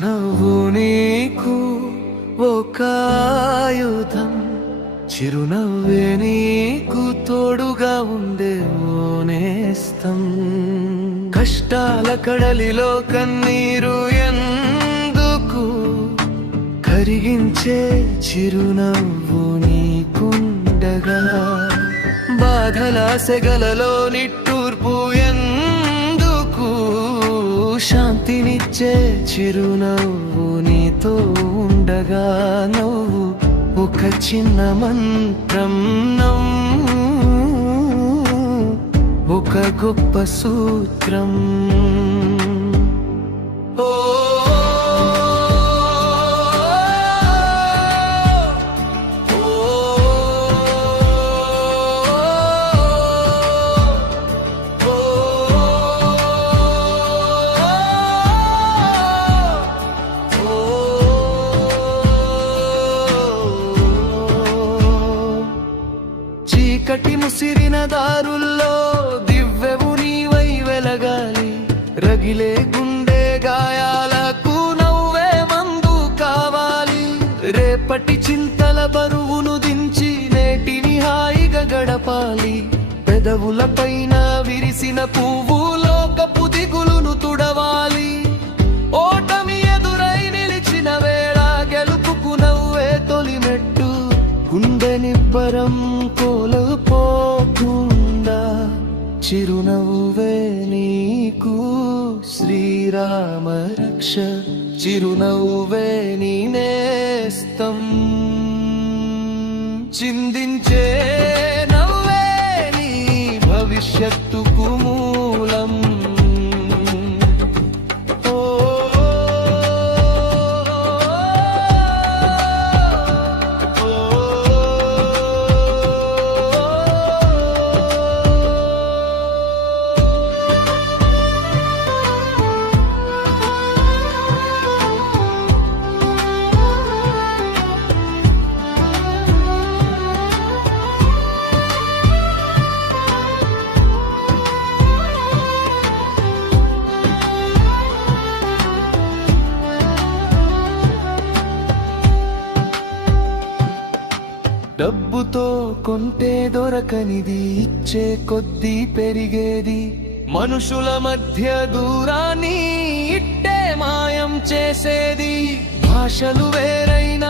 చిరునవ్వు నీకు ఒక ఆయుధం, చిరునవ్వే నీకు తోడుగా ఉండే ఓ నేస్తం. కష్టాల కడలిలో కన్నీరు ఎందుకు, కరిగించే చిరునవ్వు నీకుండగా. బాధల సెగలలో నిట్టూర్పు ఎందుకు, శాంతినిచ్చే చిరునవ్వు నీతో ఉండగా. నవ్వు ఒక చిన్న మంత్రం, ఒక గొప్ప సూత్రం. ఓ చీకటి ముసిరిన దారుల్లో దివ్యవు నీవై వెలగాలి. రగిలే గుండె గాయాలకు నవ్వే మందు కావాలి. రేపటి చింతల బరువును దించి నేటిని హాయిగా గడపాలి. పెదవుల పైన విరిసిన పువ్వు లోకపు దిగులును తుడవాలి. ఓటమి ఎదురై నిలిచిన వేళ గెలుపుకు నవ్వే తొలిమెట్టు. గుండె నిబ్బరం కోల్పోకుండా చిరునవ్వే నీకు శ్రీరామ రక్ష. చిరునవ్వే నీ నేస్తం, చిందించే నవ్వే నీ భవిష్యత్తుకు మూలం. డబ్బుతో కొంటే దొరకనిది, ఇచ్చే కొద్దీ పెరిగేది. మనుషుల మధ్య దూరాన్ని ఇట్టే మాయం చేసేది. భాషలు వేరైన